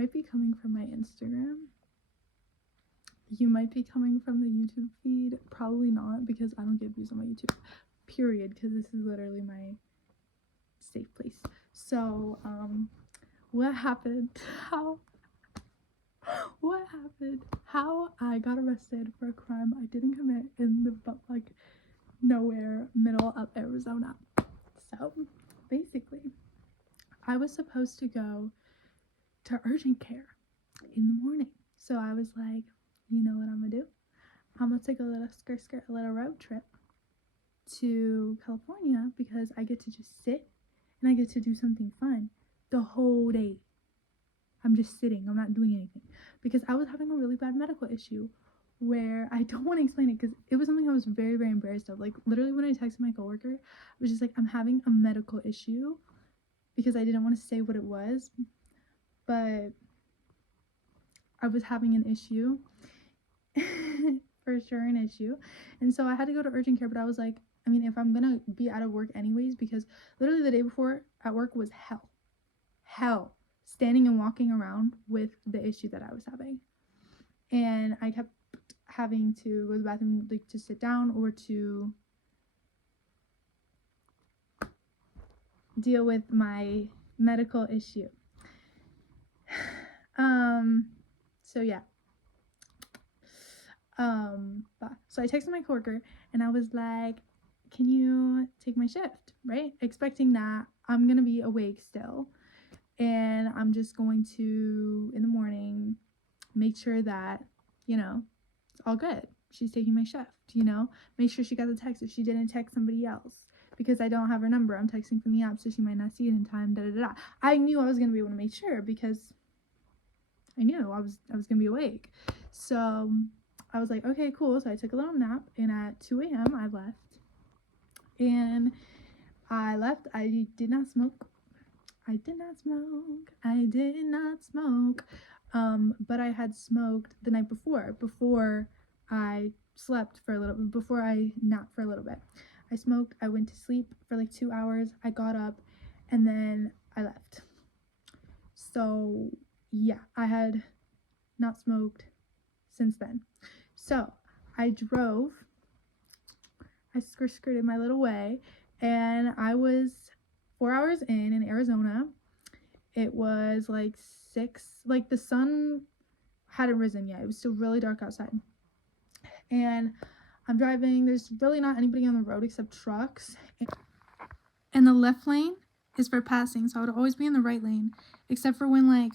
might be coming from my Instagram. You might be coming from the YouTube feed. Probably not, because I don't get views on my YouTube, period, because this is literally my safe place. So what happened, how I got arrested for a crime I didn't commit in the nowhere middle of Arizona. So basically, I was supposed to go to urgent care in the morning. So I was like, you know what I'm gonna do? I'm gonna take a little road trip to California, because I get to just sit and I get to do something fun the whole day. I'm just sitting, I'm not doing anything, because I was having a really bad medical issue where I don't want to explain it because it was something I was very, very embarrassed of. Like, literally when I texted my coworker, I was just like, I'm having a medical issue, because I didn't want to say what it was, but I was having an issue. For sure, an issue. And so I had to go to urgent care, but I was like, I mean, if I'm gonna be out of work anyways, because literally the day before at work was hell, standing and walking around with the issue that I was having. And I kept having to go to the bathroom, like, to sit down or to deal with my medical issue. So yeah. So I texted my coworker and I was like, can you take my shift, right? Expecting that I'm gonna be awake still, and I'm just going to, in the morning, make sure that, you know, it's all good. She's taking my shift, you know? Make sure she got the text if she didn't text somebody else, because I don't have her number. I'm texting from the app, so she might not see it in time, da-da-da. I knew I was gonna be able to make sure, because I knew I was gonna be awake. So I was like, okay, cool. So I took a little nap, and at 2 a.m. I left. And I left. I did not smoke. But I had smoked the night before I slept for a little, before I napped for a little bit. I smoked. I went to sleep for like 2 hours. I got up, and then I left. So yeah, I had not smoked since then. So I drove, I skirted my little way, and I was 4 hours in Arizona. It was like 6, like the sun hadn't risen yet. It was still really dark outside. And I'm driving, there's really not anybody on the road except trucks. And the left lane is for passing, so I would always be in the right lane, except for when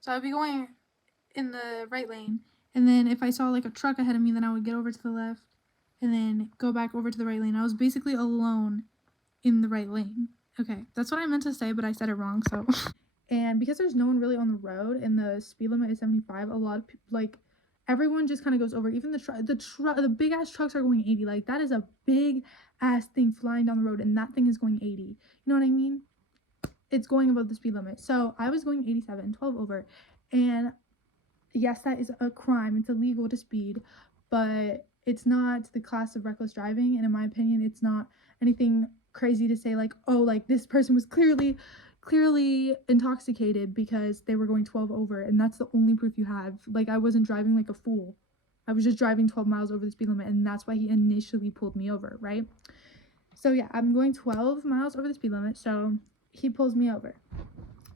so I would be going in the right lane, and then if I saw like a truck ahead of me, then I would get over to the left and then go back over to the right lane. I was basically alone in the right lane. Okay, that's what I meant to say, but I said it wrong, so. And because there's no one really on the road and the speed limit is 75, a lot of people, like, everyone just kind of goes over. Even the big ass trucks are going 80. Like, that is a big ass thing flying down the road, and that thing is going 80. You know what I mean? It's going above the speed limit. So I was going 87, 12 over, and yes, that is a crime. It's illegal to speed, but it's not the class of reckless driving, and in my opinion, it's not anything crazy to say like, oh, like, this person was clearly intoxicated because they were going 12 over, and that's the only proof you have. Like, I wasn't driving like a fool. I was just driving 12 miles over the speed limit, and that's why he initially pulled me over, right? So yeah, I'm going 12 miles over the speed limit, so he pulls me over.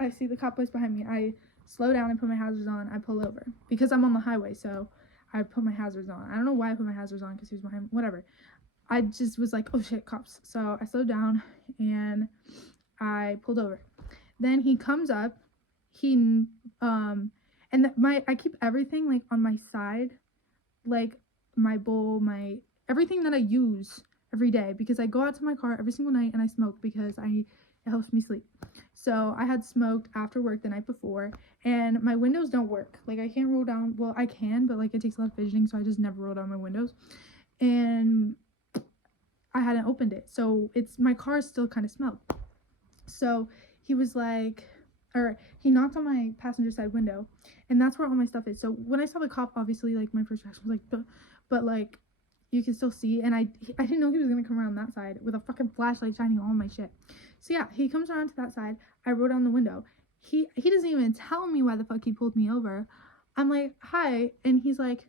I see the cop boys behind me. I slow down and put my hazards on. I pull over because I'm on the highway, so I put my hazards on. I don't know why I put my hazards on, because he was behind me, whatever. I just was like, oh shit, cops. So I slowed down and I pulled over. Then he comes up, I keep everything like on my side, like my bowl, my everything that I use every day, because I go out to my car every single night and I smoke because it helps me sleep. So I had smoked after work the night before, and my windows don't work. Like, I can't roll down. Well, I can, but like, it takes a lot of fidgeting, so I just never roll down my windows. And I hadn't opened it, so my car is still kind of smelled. So he was like, or he knocked on my passenger side window, and that's where all my stuff is. So when I saw the cop, obviously, like, my first reaction was like, but like, you can still see, and I didn't know he was gonna come around that side with a fucking flashlight shining all my shit. So yeah, he comes around to that side. I roll down the window. he doesn't even tell me why the fuck he pulled me over. I'm like, hi, and he's like,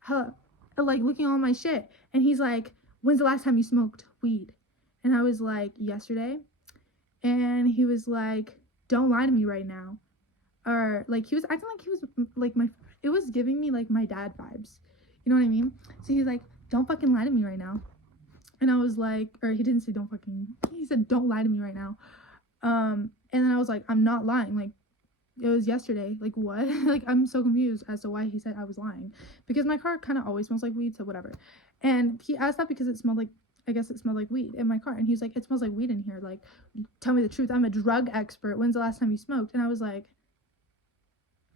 hello, like looking at all my shit, and he's like, when's the last time you smoked weed? And I was like, yesterday. And he was like, don't lie to me right now. Or like, he was acting like he was like it was giving me like my dad vibes, you know what I mean? So he's like, don't fucking lie to me right now. And I was like, or he didn't say don't fucking, he said don't lie to me right now. And then I was like, I'm not lying, like it was yesterday. Like what? Like I'm so confused as to why he said I was lying, because my car kind of always smells like weed, so whatever. And he asked that because it smelled like, I guess it smelled like weed in my car, and he was like, it smells like weed in here, like tell me the truth, I'm a drug expert, when's the last time you smoked? And I was like,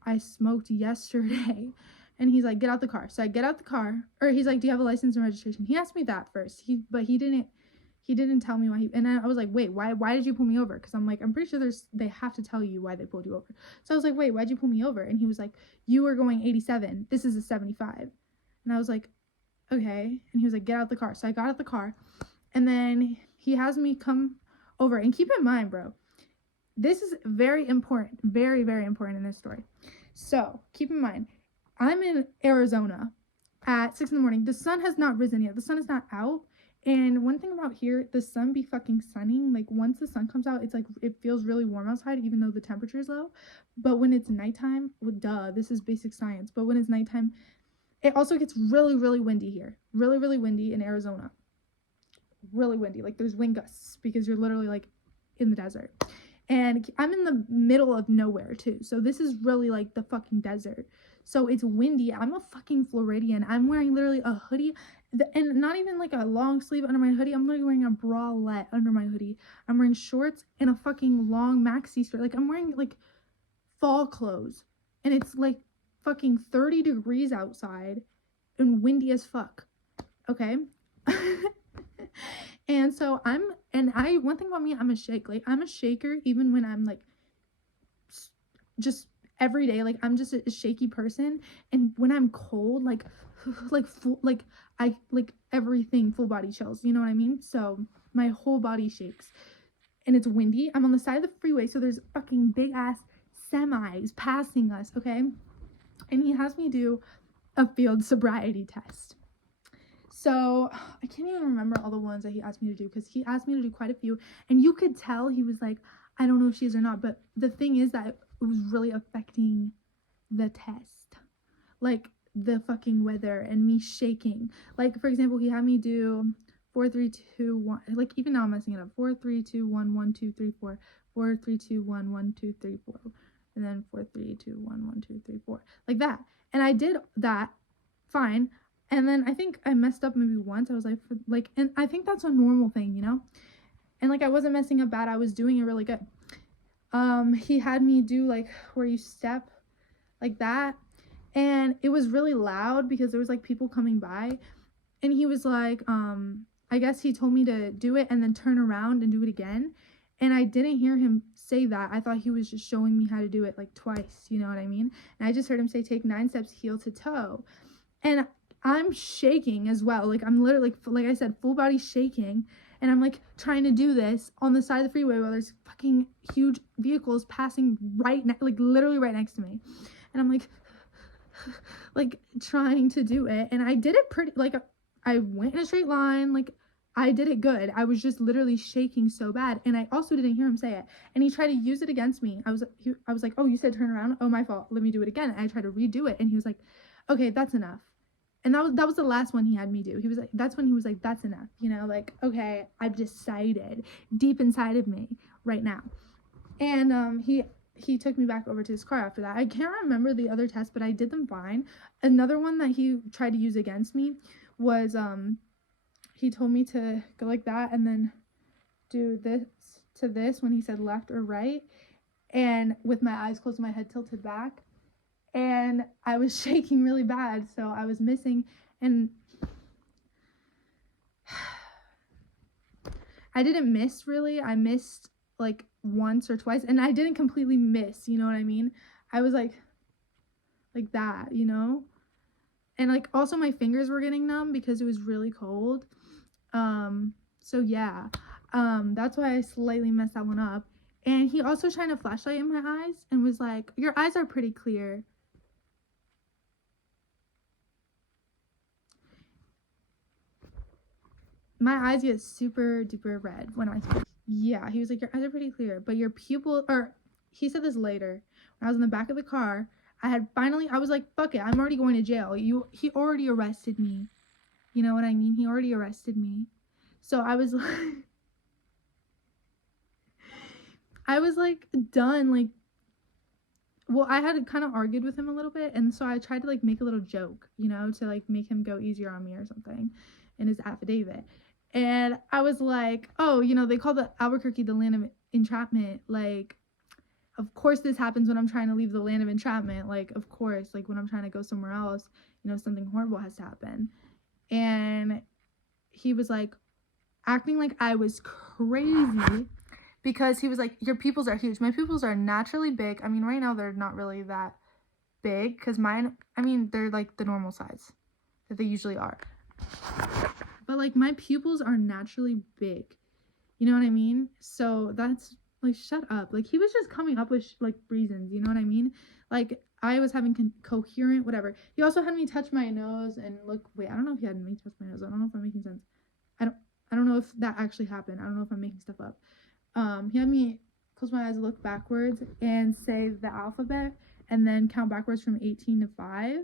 I smoked yesterday. And he's like, get out the car. So I get out the car, or he's like, do you have a license and registration? He asked me that first. But he didn't tell me why. And I was like, wait, why did you pull me over? Because I'm like, I'm pretty sure they have to tell you why they pulled you over. So I was like, wait, why'd you pull me over? And he was like, you were going 87. This is a 75. And I was like, okay. And he was like, get out the car. So I got out the car, and then he has me come over. And keep in mind, bro, this is very important, very, very important in this story. So keep in mind, I'm in Arizona at 6 in the morning. The sun has not risen yet. The sun is not out. And one thing about here, the sun be fucking sunning. Like once the sun comes out, it's like, it feels really warm outside, even though the temperature is low. But when it's nighttime, well, duh, this is basic science. But when it's nighttime, it also gets really, really windy here. Really, really windy in Arizona. Really windy. Like there's wind gusts because you're literally like in the desert. And I'm in the middle of nowhere too. So this is really like the fucking desert. So it's windy. I'm a fucking Floridian. I'm wearing literally a hoodie, and not even like a long sleeve under my hoodie. I'm literally wearing a bralette under my hoodie. I'm wearing shorts and a fucking long maxi skirt. Like I'm wearing like fall clothes, and it's like fucking 30 degrees outside and windy as fuck. Okay. And so one thing about me, I'm a shaker even when I'm like just every day, like I'm just a shaky person. And when I'm cold, like I like everything full body chills, you know what I mean? So my whole body shakes, and it's windy. I'm on the side of the freeway, so there's fucking big ass semis passing us, okay? And he has me do a field sobriety test. So I can't even remember all the ones that he asked me to do, because he asked me to do quite a few, and you could tell he was like, I don't know if she is or not. But the thing is that it was really affecting the test, like the fucking weather and me shaking. Like for example, he had me do 4 3 2 1, like even now I'm messing it up, 4 3 2 1 1 2 3 4, 4 3 2 1 1 2 3 4, and then 4 3 2 1 1 2 3 4, like that. And I did that fine. And then I think I messed up maybe once. I was like, and I think that's a normal thing, you know? And like I wasn't messing up bad. I was doing it really good. He had me do like where you step like that. And it was really loud because there was like people coming by. And he was like, I guess he told me to do it and then turn around and do it again. And I didn't hear him say that. I thought he was just showing me how to do it like twice, you know what I mean? And I just heard him say, take 9 steps heel to toe. And I'm shaking as well. Like I'm literally, like I said, full body shaking. And I'm like trying to do this on the side of the freeway while there's fucking huge vehicles passing like literally right next to me. And I'm like trying to do it. And I did it pretty, like I went in a straight line. Like I did it good. I was just literally shaking so bad. And I also didn't hear him say it. And he tried to use it against me. I was like, oh, you said turn around? Oh, my fault. Let me do it again. And I tried to redo it. And he was like, okay, that's enough. And that was the last one he had me do. He was like, that's when he was like, that's enough, you know, like, okay, I've decided deep inside of me right now. And he took me back over to his car after that. I can't remember the other tests, but I did them fine. Another one that he tried to use against me was he told me to go like that and then do this to this when he said left or right, and with my eyes closed, my head tilted back. And I was shaking really bad, so I was missing, and I didn't miss really. I missed like once or twice, and I didn't completely miss, you know what I mean? I was like that, you know? And like also my fingers were getting numb because it was really cold. So yeah, that's why I slightly messed that one up. And he also shined a flashlight in my eyes and was like, your eyes are pretty clear. My eyes get super duper red when I speak. Yeah, he was like, your eyes are pretty clear, but your pupil, or he said this later, when I was in the back of the car, I was like, fuck it, I'm already going to jail. He already arrested me. You know what I mean? He already arrested me. So I was like done, like, well, I had kind of argued with him a little bit, and so I tried to like make a little joke, you know, to like make him go easier on me or something in his affidavit. And I was like, oh, you know, they call the Albuquerque the land of entrapment. Like, of course this happens when I'm trying to leave the land of entrapment. Like, of course, like when I'm trying to go somewhere else, you know, something horrible has to happen. And he was like acting like I was crazy because he was like, your pupils are huge. My pupils are naturally big. I mean, right now they're not really that big because mine, I mean, they're like the normal size that they usually are. But like my pupils are naturally big. You know what I mean? So that's like, shut up. Like he was just coming up with like reasons, you know what I mean? Like I was having coherent whatever. He also had me touch my nose and look, wait, I don't know if he had me touch my nose. I don't know if I'm making sense. I don't know if that actually happened. I don't know if I'm making stuff up. He had me close my eyes, look backwards and say the alphabet and then count backwards from 18 to 5.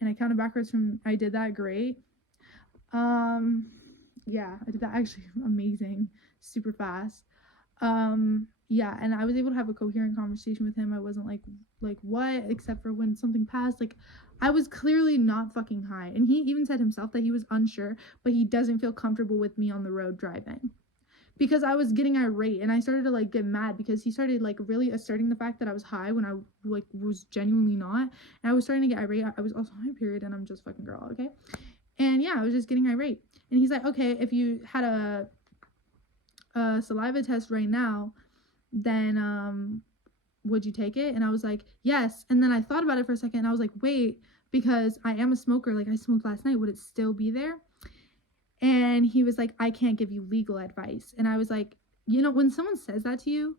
And I counted backwards I did that great. Yeah, I did that actually amazing, super fast. Yeah, and I was able to have a coherent conversation with him. I wasn't like what, except for when something passed. Like I was clearly not fucking high, and he even said himself that he was unsure, but he doesn't feel comfortable with me on the road driving because I was getting irate, and I started to like get mad because he started like really asserting the fact that I was high when I like was genuinely not, and I was starting to get irate. I was also on my period, and I'm just fucking girl, okay? And yeah, I was just getting irate. And he's like, okay, if you had a saliva test right now, then would you take it? And I was like, yes. And then I thought about it for a second, and I was like, wait, because I am a smoker, like I smoked last night, would it still be there? And he was like, I can't give you legal advice. And I was like, you know, when someone says that to you,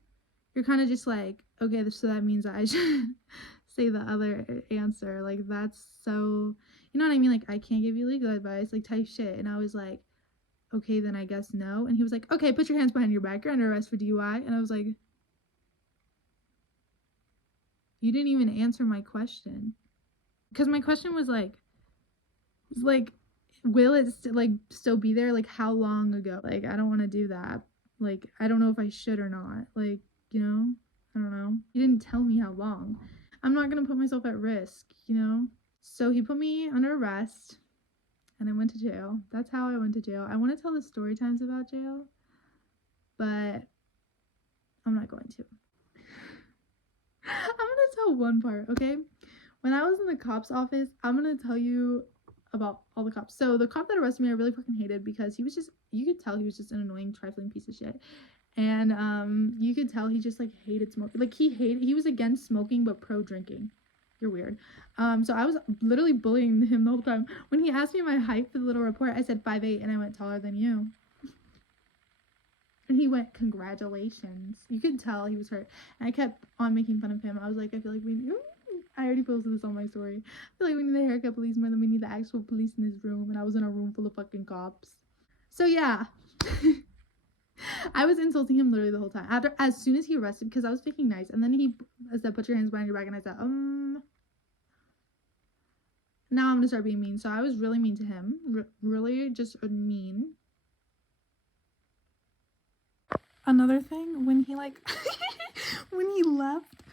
you're kind of just like, okay, so that means I should say the other answer. Like that's so, you know what I mean? Like I can't give you legal advice, like type shit. And I was like, okay, then I guess no. And he was like, okay, put your hands behind your back, you're under arrest for DUI. And I was like, you didn't even answer my question. Because my question was like will it still be there? Like how long ago? Like I don't want to do that. Like I don't know if I should or not. Like, you know, I don't know. He didn't tell me how long. I'm not gonna put myself at risk, you know? So he put me under arrest and I went to jail. That's how I went to jail. I want to tell the story times about jail, but I'm not going to. I'm gonna tell one part, okay? When I was in the cop's office, I'm gonna tell you about all the cops. So the cop that arrested me, I really fucking hated because he was just, you could tell he was just an annoying, trifling piece of shit. And you could tell he just like hated smoking. Like he was against smoking but pro drinking. You're weird. So I was literally bullying him the whole time. When he asked me my height for the little report, I said 5'8" and I went taller than you. And he went, congratulations. You could tell he was hurt. And I kept on making fun of him. I was like, I feel like I already posted this on my story. I feel like we need the haircut police more than we need the actual police in this room. And I was in a room full of fucking cops. So yeah. I was insulting him literally the whole time. As soon as he arrested, because I was faking nice. And then he said, put your hands behind your back. And I said, now I'm going to start being mean. So I was really mean to him. Really just mean. Another thing, when he like, when he left,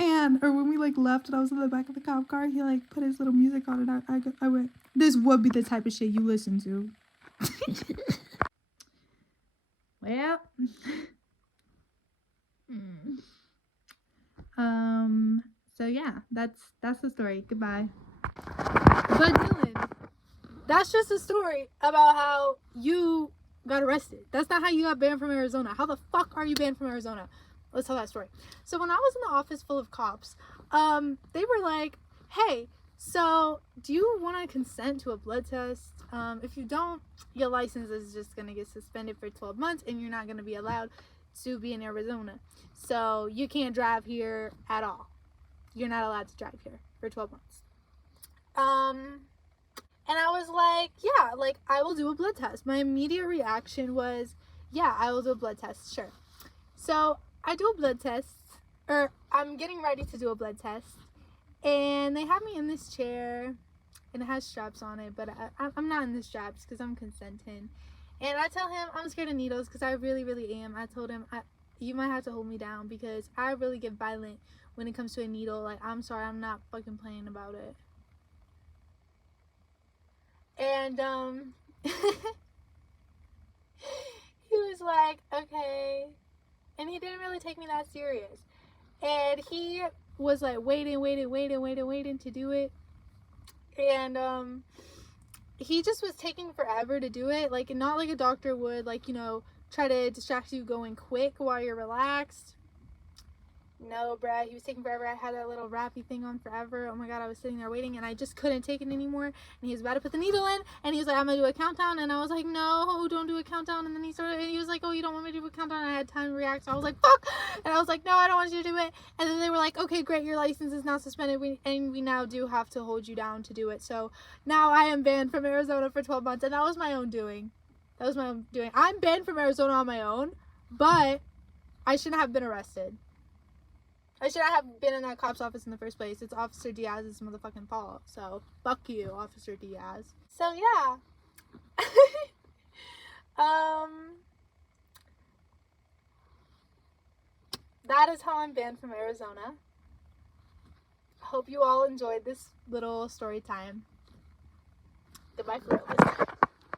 or when we like left and I was in the back of the cop car, he like put his little music on and I went, this would be the type of shit you listen to. Well, so yeah, that's the story. Goodbye. But Dylan, that's just a story about how you got arrested. That's not how you got banned from Arizona. How the fuck are you banned from Arizona? Let's tell that story. So when I was in the office full of cops, they were like, hey, so do you want to consent to a blood test? If you don't, your license is just going to get suspended for 12 months and you're not going to be allowed to be in Arizona. So you can't drive here at all. You're not allowed to drive here for 12 months. And I was like, yeah, like, I will do a blood test. My immediate reaction was, yeah, I will do a blood test, sure. So I do a blood test, or I'm getting ready to do a blood test, and they have me in this chair, and it has straps on it, but I'm not in the straps because I'm consenting. And I tell him I'm scared of needles because I really, really am. I told him, you might have to hold me down because I really get violent when it comes to a needle. Like, I'm sorry, I'm not fucking playing about it. And he was like, okay. And he didn't really take me that serious. And he was like waiting to do it. And he just was taking forever to do it. Like, not like a doctor would, like, you know, try to distract you going quick while you're relaxed. No, bruh, he was taking forever. I had that little wrappy thing on forever. Oh my god, I was sitting there waiting and I just couldn't take it anymore. And he was about to put the needle in and he was like, I'm gonna do a countdown. And I was like, no, don't do a countdown. And then he was like, oh, you don't want me to do a countdown? And I had time to react. So I was like, fuck. And I was like, no, I don't want you to do it. And then they were like, okay, great, your license is now suspended. And we now do have to hold you down to do it. So now I am banned from Arizona for 12 months. And that was my own doing. I'm banned from Arizona on my own, but I shouldn't have been arrested. I should not have been in that cop's office in the first place. It's Officer Diaz's motherfucking fault. So, fuck you, Officer Diaz. So, yeah. That is how I'm banned from Arizona. Hope you all enjoyed this little story time. Goodbye for real.